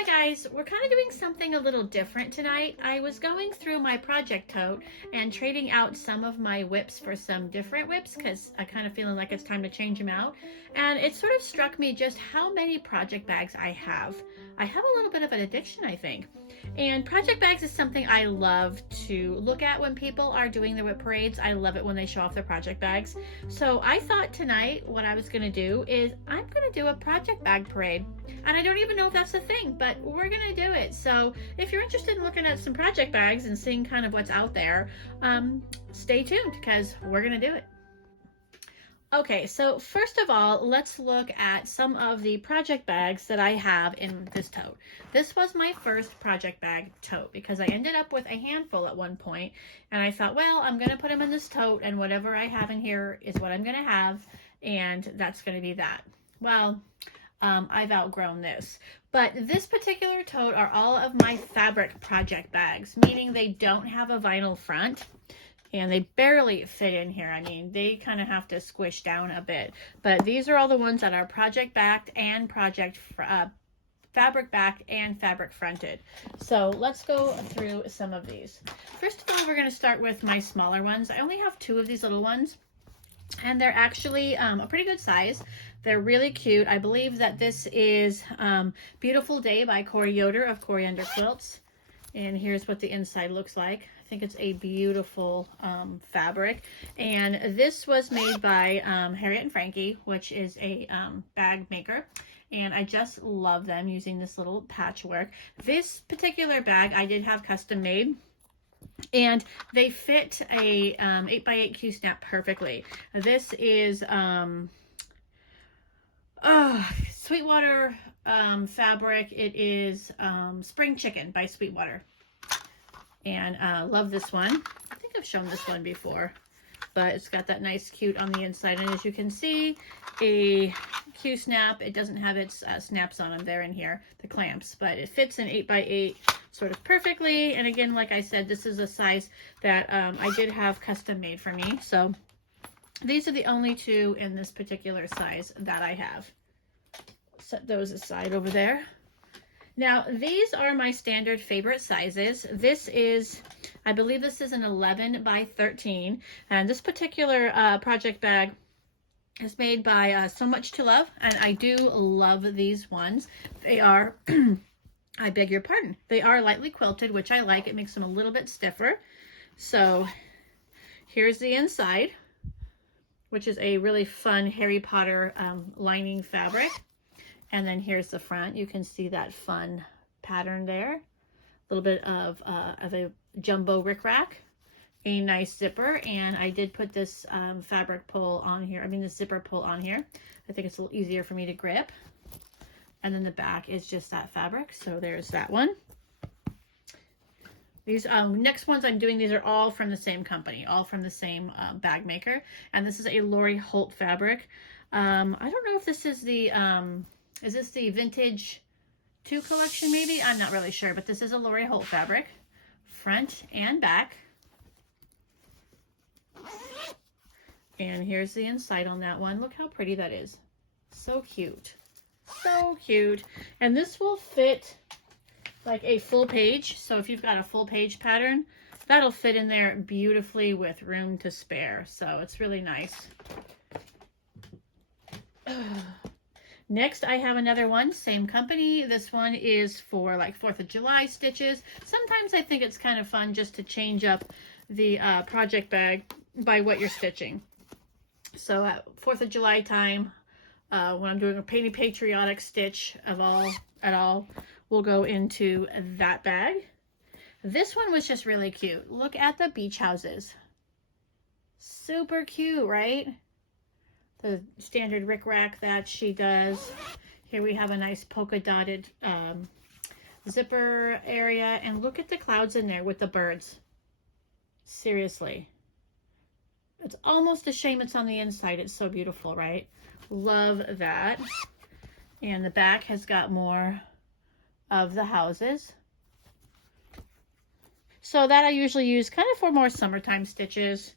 Hi guys, we're kind of doing something a little different tonight. I was going through my project tote and trading out some of my whips for some different whips because I kind of feeling like it's time to change them out. And it sort of struck me just how many project bags I have. I have a little bit of an addiction, I think. And project bags is something I love to look at when people are doing their whip parades. I love it when they show off their project bags. So I thought tonight what I was going to do is I'm going to do a project bag parade. And I don't even know if that's a thing, but we're going to do it. So if you're interested in looking at some project bags and seeing kind of what's out there, stay tuned because we're going to do it. Okay, so first of all, let's look at some of the project bags that I have in this tote. This was my first project bag tote because I ended up with a handful at one point, and I thought, well, I'm going to put them in this tote, and whatever I have in here is what I'm going to have, and that's going to be that. Well, I've outgrown this. But this particular tote are all of my fabric project bags, meaning they don't have a vinyl front. And they barely fit in here. I mean, they kind of have to squish down a bit. But these are all the ones that are project backed and fabric backed and fabric fronted. So let's go through some of these. First of all, we're going to start with my smaller ones. I only have 2 of these little ones. And they're actually a pretty good size. They're really cute. I believe that this is Beautiful Day by Corey Yoder of Coriander Quilts. And here's what the inside looks like. I think it's a beautiful fabric. And this was made by Harriet and Frankie, which is a bag maker. And I just love them using this little patchwork. This particular bag I did have custom made. And they fit a 8x8 Q-snap perfectly. This is Sweetwater fabric. It is Spring Chicken by Sweetwater. And love this one. I think I've shown this one before, but it's got that nice cute on the inside. And as you can see, a Q-snap. It doesn't have its snaps on them. They're in here, the clamps, but it fits an 8x8 sort of perfectly. And again, like I said, this is a size that I did have custom made for me. So these are the only 2 in this particular size that I have. Set those aside over there. Now, these are my standard favorite sizes. This is, I believe this is an 11 by 13. And this particular project bag is made by So Much to Love. And I do love these ones. They are, I beg your pardon, they are lightly quilted, which I like. It makes them a little bit stiffer. So here's the inside, which is a really fun Harry Potter lining fabric. And then here's the front. You can see that fun pattern there. A little bit of a jumbo rickrack, a nice zipper, and I did put this fabric pull on here. I mean, the zipper pull on here. I think it's a little easier for me to grip. And then the back is just that fabric. So there's that one. These next ones I'm doing, these are all from the same company, all from the same bag maker. And this is a Lori Holt fabric. I don't know if this is the... is this the Vintage 2 collection maybe? I'm not really sure, but this is a Lori Holt fabric, front and back. And here's the inside on that one. Look how pretty that is. So cute. So cute. And this will fit like a full page. So if you've got a full page pattern, that'll fit in there beautifully with room to spare. So it's really nice. Next, I have another one, same company. This one is for like 4th of July stitches. Sometimes I think it's kind of fun just to change up the project bag by what you're stitching. So at 4th of July time, when I'm doing a patriotic stitch at all, we'll go into that bag. This one was just really cute. Look at the beach houses. Super cute, right? The standard rickrack that she does. Here we have a nice polka dotted zipper area. And look at the clouds in there with the birds. Seriously. It's almost a shame it's on the inside. It's so beautiful, right? Love that. And the back has got more of the houses. So that I usually use kind of for more summertime stitches.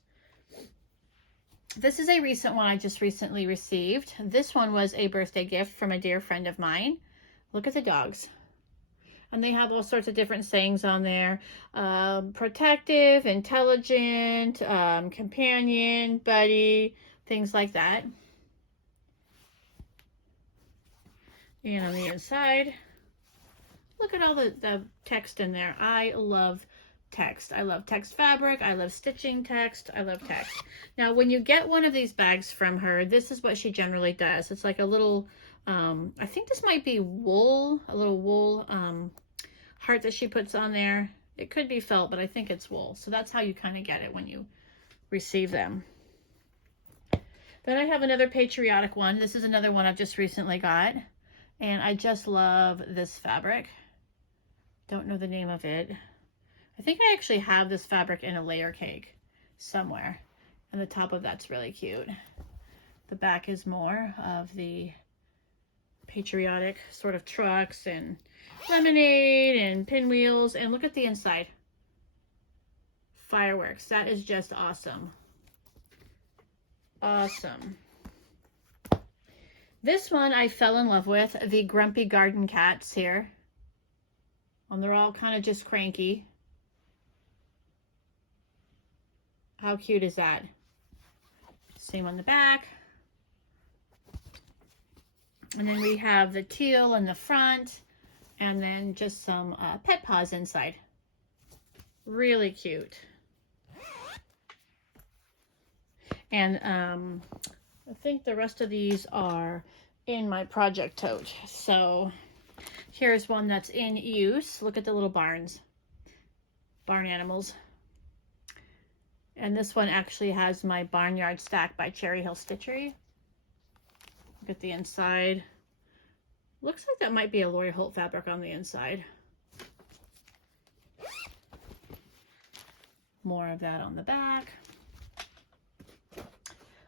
This is a recent one I just recently received. This one was a birthday gift from a dear friend of mine. Look at the dogs. And they have all sorts of different sayings on there. Protective, intelligent, companion, buddy, things like that. And on the inside, look at all the text in there. I love text. I love text fabric. I love stitching text. I love text. Now, when you get one of these bags from her, this is what she generally does. It's like a little, I think this might be wool, a little wool heart that she puts on there. It could be felt, but I think it's wool. So that's how you kind of get it when you receive them. Then I have another patriotic one. This is another one I've just recently got. And I just love this fabric. Don't know the name of it. I think I actually have this fabric in a layer cake somewhere. And the top of that's really cute. The back is more of the patriotic sort of trucks and lemonade and pinwheels. And look at the inside. Fireworks. That is just awesome. Awesome. This one I fell in love with, the Grumpy Garden Cats here. And they're all kind of just cranky. How cute is that? Same on the back. And then we have the teal in the front, and then just some pet paws inside. Really cute. And I think the rest of these are in my project tote. So here's one that's in use. Look at the little barns. Barn animals. And this one actually has my Barnyard Stack by Cherry Hill Stitchery. Look at the inside. Looks like that might be a Lori Holt fabric on the inside. More of that on the back.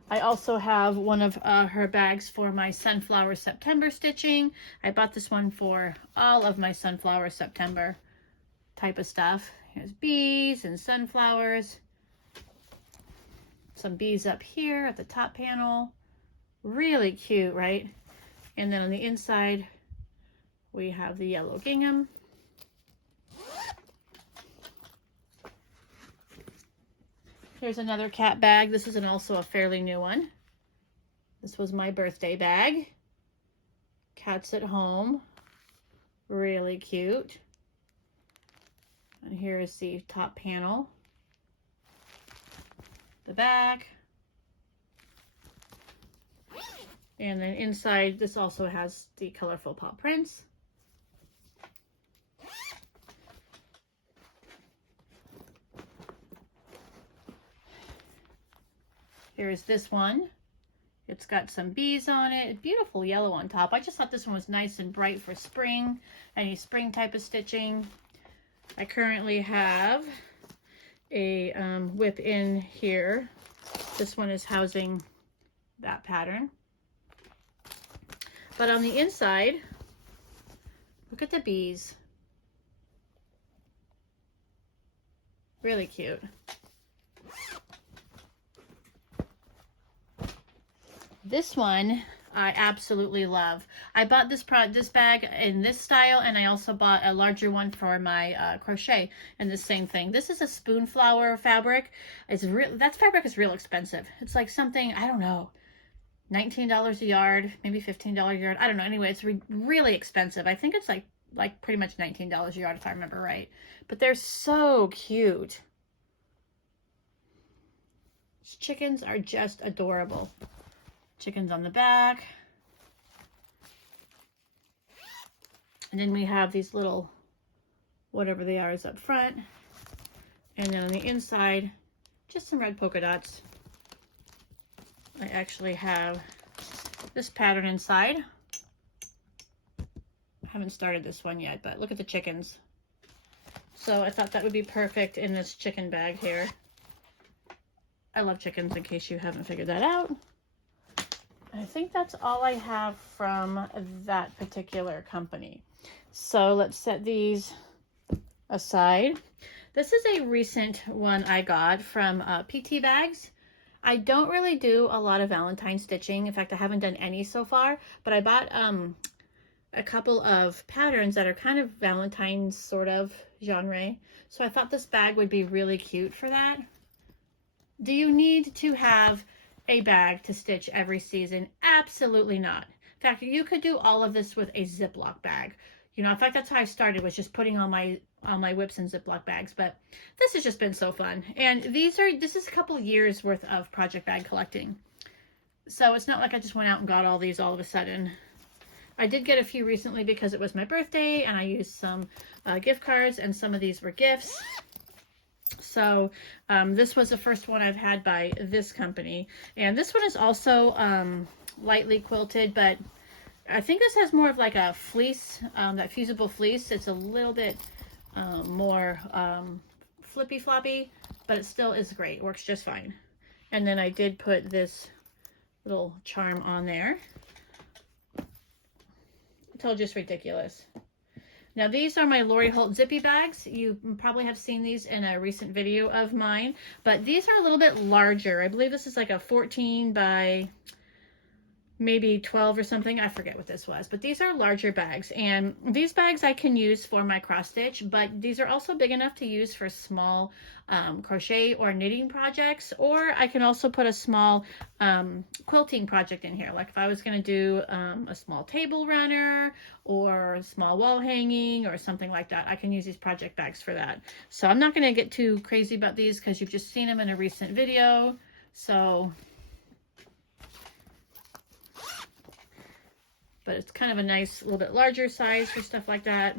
I also have one of her bags for my Sunflower September stitching. I bought this one for all of my Sunflower September type of stuff. Here's bees and sunflowers. Some bees up here at the top panel. Really cute, right? And then on the inside, we have the yellow gingham. Here's another cat bag. This is also a fairly new one. This was my birthday bag. Cats at home. Really cute. And here is the top panel. The back. And then inside, this also has the colorful paw prints. Here's this one. It's got some bees on it. Beautiful yellow on top. I just thought this one was nice and bright for spring. Any spring type of stitching. I currently have a whip in here. This one is housing that pattern. But on the inside, look at the bees. Really cute. This one I absolutely love. I bought this bag in this style, and I also bought a larger one for my crochet in the same thing. This is a spoonflower fabric. That fabric is real expensive. It's like something, I don't know, $19 a yard, maybe $15 a yard. I don't know. Anyway, it's really expensive. I think it's like pretty much $19 a yard if I remember right. But they're so cute. These chickens are just adorable. Chickens on the back. And then we have these little, whatever they are, is up front. And then on the inside, just some red polka dots. I actually have this pattern inside. I haven't started this one yet, but look at the chickens. So I thought that would be perfect in this chicken bag here. I love chickens, in case you haven't figured that out. I think that's all I have from that particular company. So let's set these aside. This is a recent one I got from PT Bags. I don't really do a lot of Valentine stitching. In fact, I haven't done any so far, but I bought a couple of patterns that are kind of Valentine's sort of genre. So I thought this bag would be really cute for that. Do you need to have a bag to stitch every season? Absolutely not. In fact, you could do all of this with a Ziploc bag. You know, in fact, that's how I started, was just putting all my whips in Ziploc bags. But this has just been so fun. And this is a couple years worth of project bag collecting. So it's not like I just went out and got all these all of a sudden. I did get a few recently because it was my birthday and I used some gift cards, and some of these were gifts. So this was the first one I've had by this company. And this one is also lightly quilted, but I think this has more of like a fleece, that fusible fleece. It's a little bit more flippy floppy, but it still is great. Works just fine. And then I did put this little charm on there. It's all just ridiculous. Now these are my Lori Holt zippy bags. You probably have seen these in a recent video of mine, but these are a little bit larger. I believe this is like a 14 by maybe 12 or something. I forget what this was, but these are larger bags, and these bags I can use for my cross stitch, but these are also big enough to use for small crochet or knitting projects, or I can also put a small quilting project in here. Like if I was going to do a small table runner or a small wall hanging or something like that, I can use these project bags for that. So I'm not going to get too crazy about these because you've just seen them in a recent video. So but it's kind of a nice little bit larger size for stuff like that.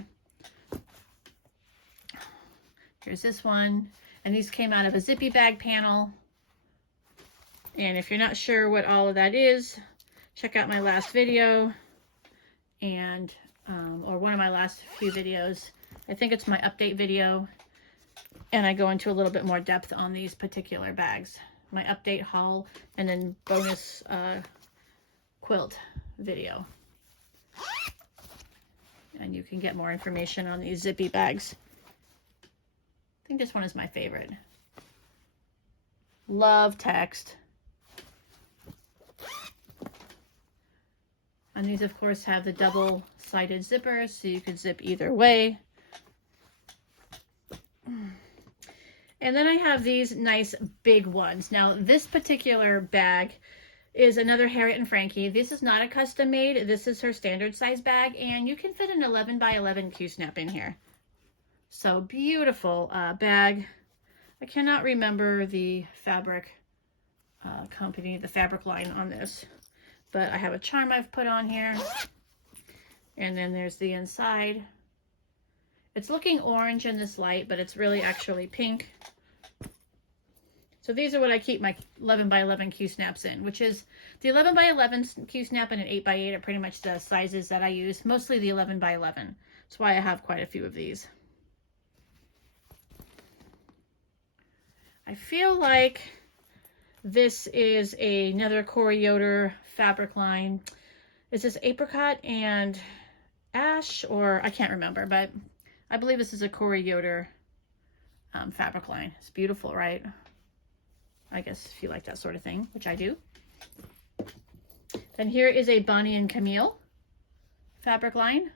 Here's this one, and these came out of a zippy bag panel. And if you're not sure what all of that is, check out my last video, and or one of my last few videos. I think it's my update video, and I go into a little bit more depth on these particular bags. My update haul, and then bonus quilt video. And you can get more information on these zippy bags. I think this one is my favorite. Love text. And these, of course, have the double-sided zippers, so you could zip either way. And then I have these nice big ones. Now, this particular bag is another Harriet and Frankie. This is not a custom made. This is her standard size bag, and you can fit an 11 by 11 Q-snap in here. So beautiful bag. I cannot remember the fabric company, the fabric line on this, but I have a charm I've put on here, and then there's the inside. It's looking orange in this light, but it's really actually pink. So these are what I keep my 11 by 11 Q-snaps in, which is the 11 by 11 Q-snap and an 8 by 8 are pretty much the sizes that I use, mostly the 11 by 11. That's why I have quite a few of these. I feel like this is another Corey Yoder fabric line. Is this apricot and ash, or I can't remember, but I believe this is a Corey Yoder fabric line. It's beautiful, right? I guess if you like that sort of thing, which I do. Then here is a Bonnie and Camille fabric line.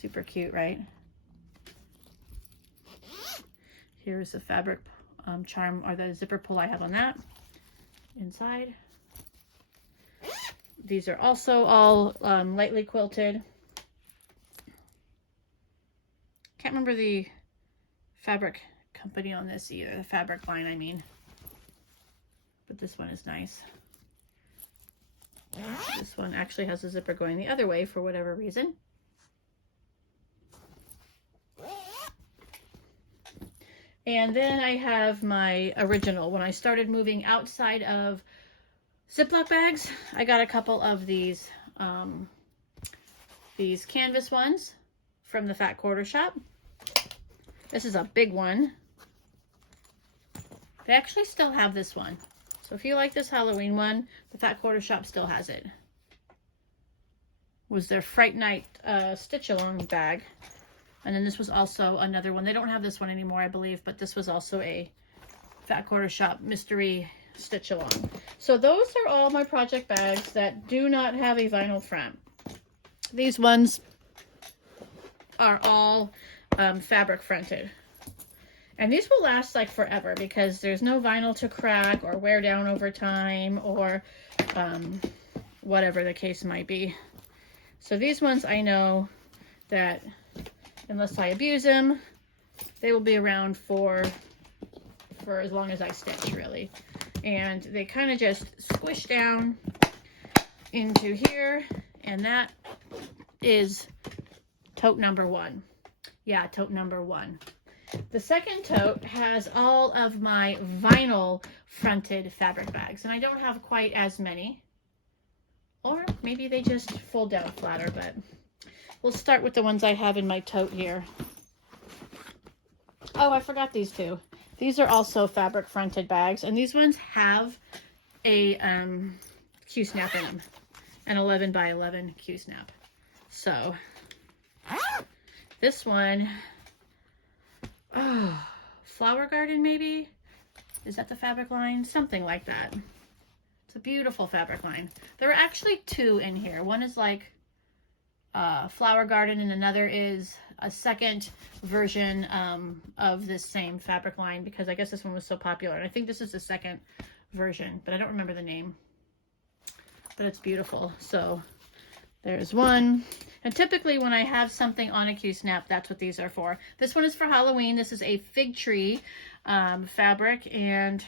Super cute, right? Here's the fabric charm, or the zipper pull I have on that inside. These are also all lightly quilted. Can't remember the fabric company on this either, the fabric line I mean, but this one is nice. This one actually has a zipper going the other way for whatever reason. And then I have my original. When I started moving outside of Ziploc bags, I got a couple of these canvas ones from the Fat Quarter Shop. This is a big one. They actually still have this one. So if you like this Halloween one, the Fat Quarter Shop still has it. It was their Fright Night stitch along bag. And then this was also another one. They don't have this one anymore, I believe, but this was also a Fat Quarter Shop mystery stitch along. So those are all my project bags that do not have a vinyl front. These ones are all fabric fronted. And these will last like forever because there's no vinyl to crack or wear down over time or whatever the case might be. So these ones I know that unless I abuse them, they will be around for as long as I stitch, really. And they kind of just squish down into here, and that is tote number 1. Yeah, tote number 1. The second tote has all of my vinyl fronted fabric bags, and I don't have quite as many. Or maybe they just fold down flatter, but we'll start with the ones I have in my tote here. Oh, I forgot these two. These are also fabric fronted bags, and these ones have a Q-snap in them, an 11 by 11 Q-snap. So this one, oh, Flower Garden maybe? Is that the fabric line? Something like that. It's a beautiful fabric line. There are actually 2 in here. One is like Flower Garden, and another is a second version of this same fabric line, because I guess this one was so popular. And I think this is the second version, but I don't remember the name. But it's beautiful. So there's one. And typically when I have something on a Q-snap, that's what these are for. This one is for Halloween. This is a fig tree fabric, and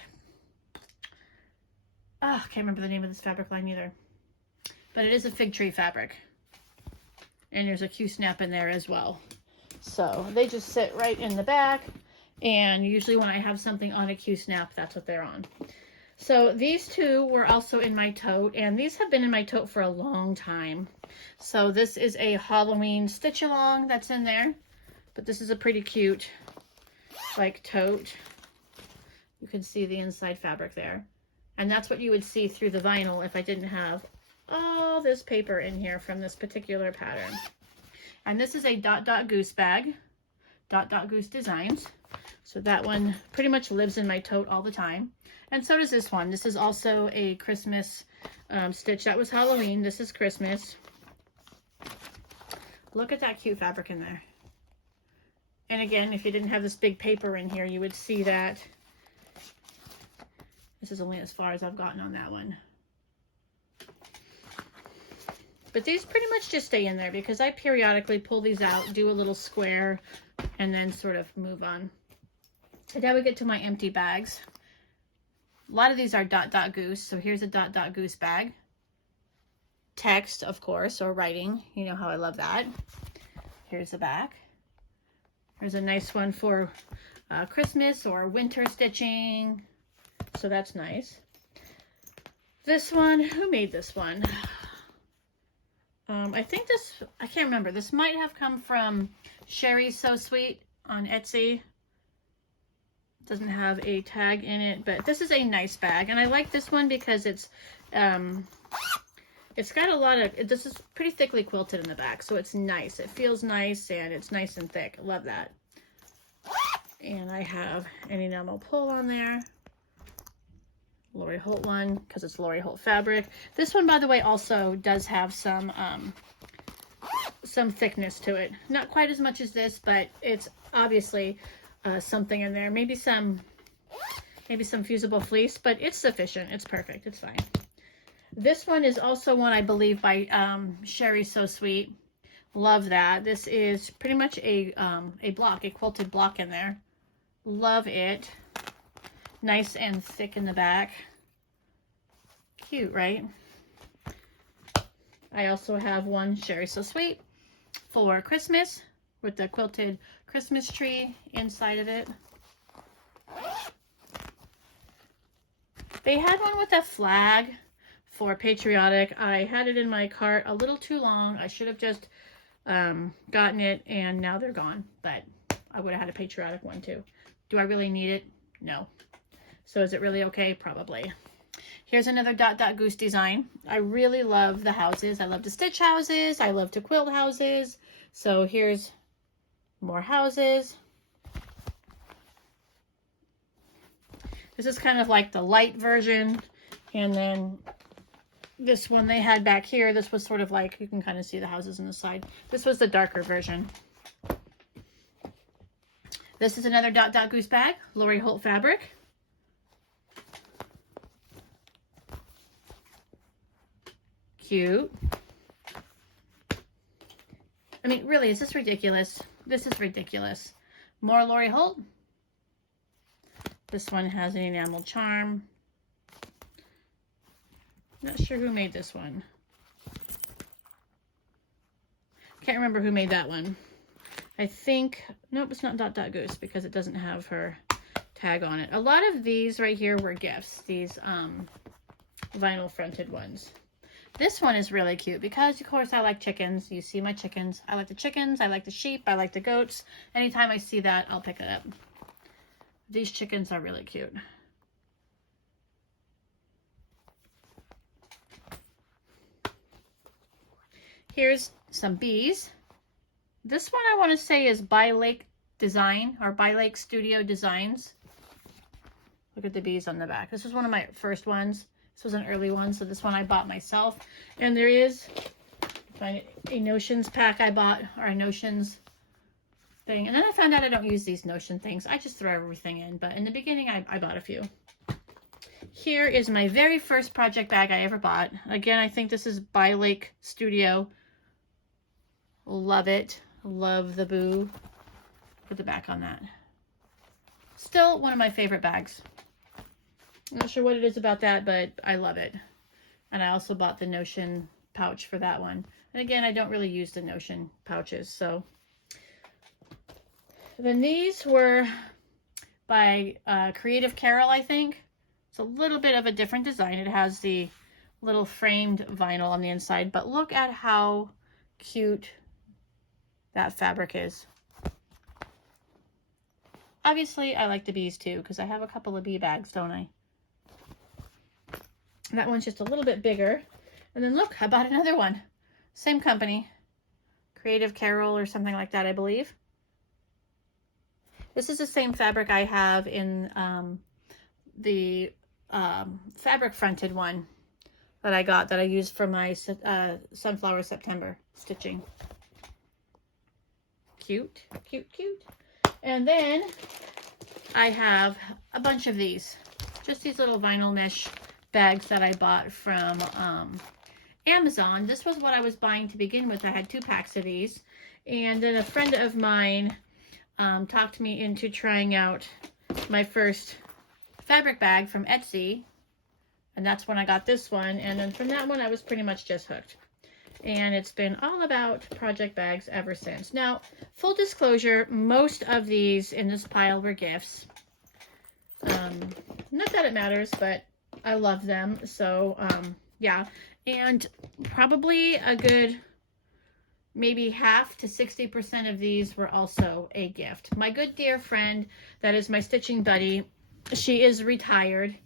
I can't remember the name of this fabric line either. But it is a fig tree fabric. And there's a Q-snap in there as well. So they just sit right in the back. And usually when I have something on a Q-snap, that's what they're on. So these 2 were also in my tote. And these have been in my tote for a long time. So this is a Halloween stitch along that's in there. But this is a pretty cute, like, tote. You can see the inside fabric there. And that's what you would see through the vinyl if I didn't have all this paper in here from this particular pattern. And this is a Dotdotgoose bag, Dotdotgoosedesigns. So that one pretty much lives in my tote all the time. And so does this one. This is also a Christmas stitch. That was Halloween. This is Christmas. Look at that cute fabric in there. And again, if you didn't have this big paper in here, you would see that. This is only as far as I've gotten on that one. But these pretty much just stay in there because I periodically pull these out, do a little square, and then sort of move on. And now we get to my empty bags. A lot of these are Dotdotgoose. So here's a Dotdotgoose bag. Text, of course, or writing. You know how I love that. Here's the back. There's a nice one for Christmas or winter stitching. So that's nice. This one, who made this one? I think this, I can't remember. This might have come from Sherisewsweet on Etsy. Doesn't have a tag in it, but this is a nice bag. And I like this one because it's got a lot of, this is pretty thickly quilted in the back. So it's nice. It feels nice and it's nice and thick. I love that. And I have an enamel pull on there. Lori Holt one, because it's Lori Holt fabric. This one, by the way, also does have some thickness to it. Not quite as much as this, but it's obviously something in there. Maybe some fusible fleece, but it's sufficient. It's perfect. It's fine. This one is also one, I believe, by Sherisewsweet. Love that. This is pretty much a block, a quilted block in there. Love it. Nice and thick in the back. Cute, right? I also have one Sherisewsweet for Christmas with the quilted Christmas tree inside of it. They had one with a flag for patriotic. I had it in my cart a little too long. I should have just gotten it, and now they're gone. But I would have had a patriotic one too. Do I really need it? No. So is it really okay? Probably. Here's another Dotdotgoosedesign. I really love the houses. I love to stitch houses. I love to quilt houses. So here's more houses. This is kind of like the light version. And then this one they had back here, this was sort of like, you can kind of see the houses on the side. This was the darker version. This is another Dot Dot Goose bag, Lori Holt fabric. Cute. I mean, really, is this ridiculous? This is ridiculous. More Lori Holt. This one has an enamel charm. Not sure who made this one. Can't remember who made that one. I think, nope, it's not Dot Dot Goose because it doesn't have her tag on it. A lot of these right here were gifts, these vinyl fronted ones. This one is really cute because, of course, I like chickens. You see my chickens. I like the chickens. I like the sheep. I like the goats. Anytime I see that, I'll pick it up. These chickens are really cute. Here's some bees. This one I want to say is Bywindlakedesign or Bywindlake Studio Designs. Look at the bees on the back. This was one of my first ones. This was an early one, so this one I bought myself. And there is a Notions pack I bought, or a Notions thing. And then I found out I don't use these Notion things. I just throw everything in. But in the beginning, I bought a few. Here is my very first project bag I ever bought. Again, I think this is Bywindlake Studio. Love it. Love the boo. Put the back on that. Still one of my favorite bags. I'm not sure what it is about that, but I love it. And I also bought the Notion pouch for that one. And again, I don't really use the Notion pouches. So then these were by Kreativecarol, I think. It's a little bit of a different design. It has the little framed vinyl on the inside, but look at how cute that fabric is. Obviously, I like the bees too, because I have a couple of bee bags, don't I? That one's just a little bit bigger. And then look, I bought another one. Same company. Kreativecarol or something like that, I believe. This is the same fabric I have in the fabric fronted one that I got that I used for my Sunflower September stitching. Cute, cute, cute. And then I have a bunch of these. Just these little vinyl mesh bags that I bought from Amazon. This was what I was buying to begin with. I had 2 packs of these. And then a friend of mine talked me into trying out my first fabric bag from Etsy. And that's when I got this one. And then from that one, I was pretty much just hooked. And it's been all about project bags ever since. Now, full disclosure, most of these in this pile were gifts. Not that it matters, but I love them. So, yeah. And probably a good maybe half to 60% of these were also a gift. My good dear friend, that is my stitching buddy, she is retired.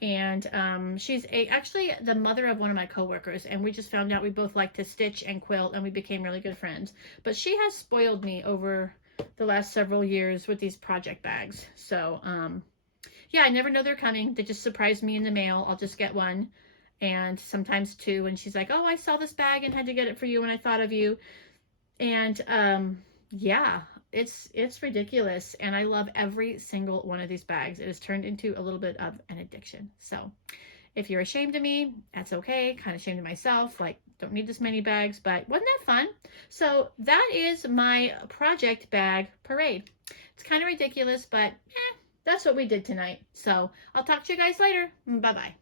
And she's actually the mother of one of my coworkers, and we just found out we both like to stitch and quilt, and we became really good friends. But she has spoiled me over the last several years with these project bags. So, yeah, I never know they're coming. They just surprise me in the mail. I'll just get one, and sometimes 2. And she's like, "Oh, I saw this bag and had to get it for you, and I thought of you." And yeah. It's ridiculous, and I love every single one of these bags. It has turned into a little bit of an addiction. So if you're ashamed of me, that's okay. Kind of ashamed of myself, like don't need this many bags, but wasn't that fun? So that is my project bag parade. It's kind of ridiculous, but that's what we did tonight. So I'll talk to you guys later. Bye-bye.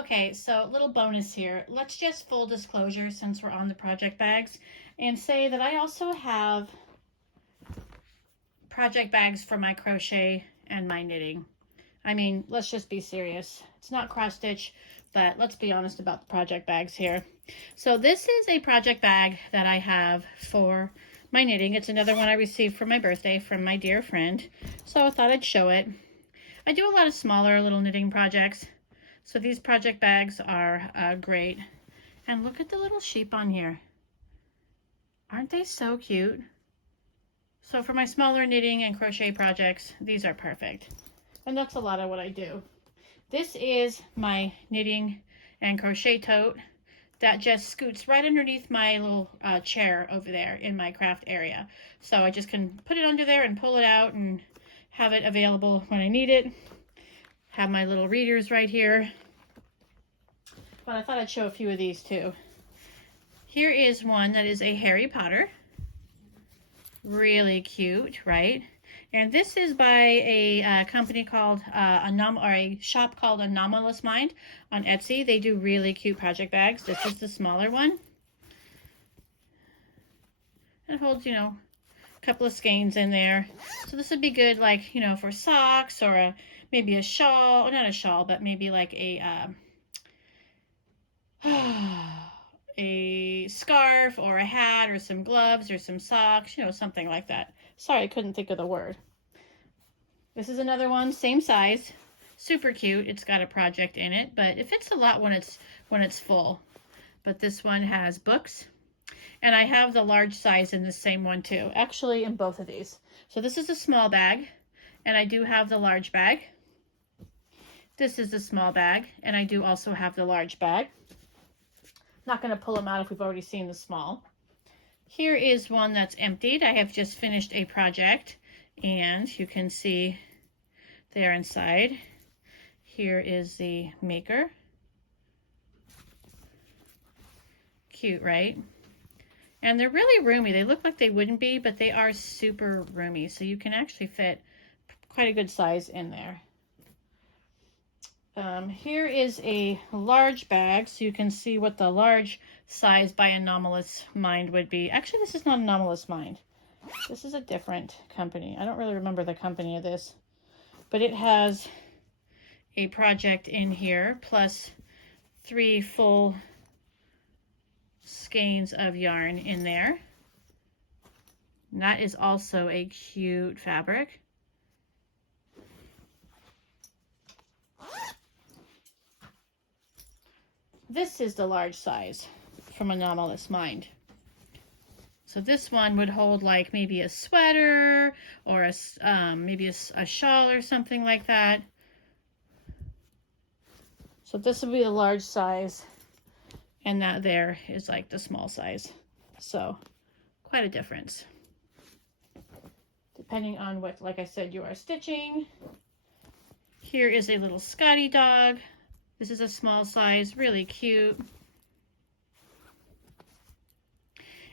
Okay, so little bonus here. Let's just full disclosure, since we're on the project bags, and say that I also have project bags for my crochet and my knitting. I mean, let's just be serious. It's not cross stitch, but let's be honest about the project bags here. So this is a project bag that I have for my knitting. It's another one I received for my birthday from my dear friend. So I thought I'd show it. I do a lot of smaller little knitting projects. So these project bags are great. And look at the little sheep on here. Aren't they so cute? So for my smaller knitting and crochet projects, these are perfect. And that's a lot of what I do. This is my knitting and crochet tote that just scoots right underneath my little chair over there in my craft area. So I just can put it under there and pull it out and have it available when I need it. Have my little readers right here. But I thought I'd show a few of these too. Here is one that is a Harry Potter. Really cute, right? And this is by a company called a shop called Anomalousmind on Etsy. They do really cute project bags. This is the smaller one. It holds, you know, a couple of skeins in there. So this would be good, like, you know, for socks or maybe a shawl. Not a shawl, but maybe like a scarf or a hat or some gloves or some socks, you know, something like that. Sorry, I couldn't think of the word. This is another one, same size, super cute. It's got a project in it, but it fits a lot when it's full. But this one has books, and I have the large size in the same one too, actually in both of these. So this is a small bag, and I do have the large bag. This is the small bag, and I do also have the large bag. Not going to pull them out if we've already seen the small. Here is one that's emptied. I have just finished a project, and you can see there inside. Here is the maker. Cute, right? And they're really roomy. They look like they wouldn't be, but they are super roomy, so you can actually fit quite a good size in there. Here is a large bag, so you can see what the large size by Anomalousmind would be. Actually, this is not Anomalousmind. This is a different company. I don't really remember the company of this, but it has a project in here, plus 3 full skeins of yarn in there. And that is also a cute fabric. This is the large size from Anomalousmind. So this one would hold like maybe a sweater or maybe a shawl or something like that. So this would be the large size, and that there is like the small size. So quite a difference, depending on what, like I said, you are stitching. Here is a little Scotty dog. This is a small size, really cute.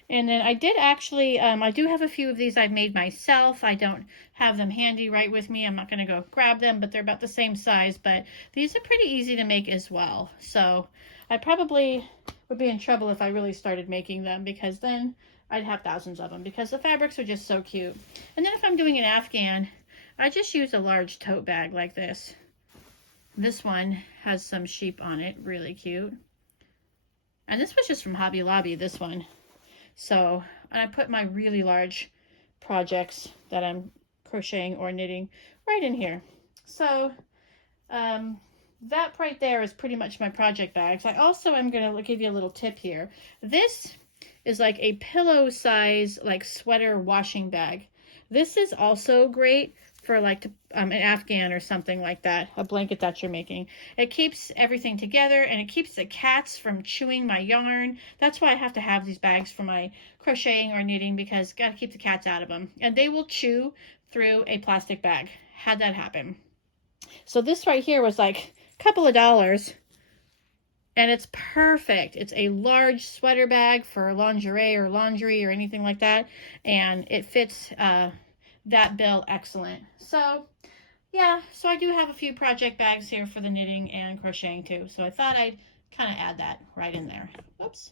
And then I did actually, I do have a few of these I've made myself. I don't have them handy right with me. I'm not going to go grab them, but they're about the same size. But these are pretty easy to make as well. So I probably would be in trouble if I really started making them, because then I'd have thousands of them, because the fabrics are just so cute. And then if I'm doing an Afghan, I just use a large tote bag like this. This one has some sheep on it, really cute. And this was just from Hobby Lobby, this one. So, and I put my really large projects that I'm crocheting or knitting right in here. So, that right there is pretty much my project bags. I also am going to give you a little tip here. This is like a pillow size, like sweater washing bag. This is also great for like an Afghan or something like that, a blanket that you're making. It keeps everything together, and it keeps the cats from chewing my yarn. That's why I have to have these bags for my crocheting or knitting, because got to keep the cats out of them. And they will chew through a plastic bag. Had that happen. So this right here was like a couple of dollars, and it's perfect. It's a large sweater bag for lingerie or laundry or anything like that, and it fits that bill excellent. So yeah, so I do have a few project bags here for the knitting and crocheting too. So I thought I'd kind of add that right in there. Oops.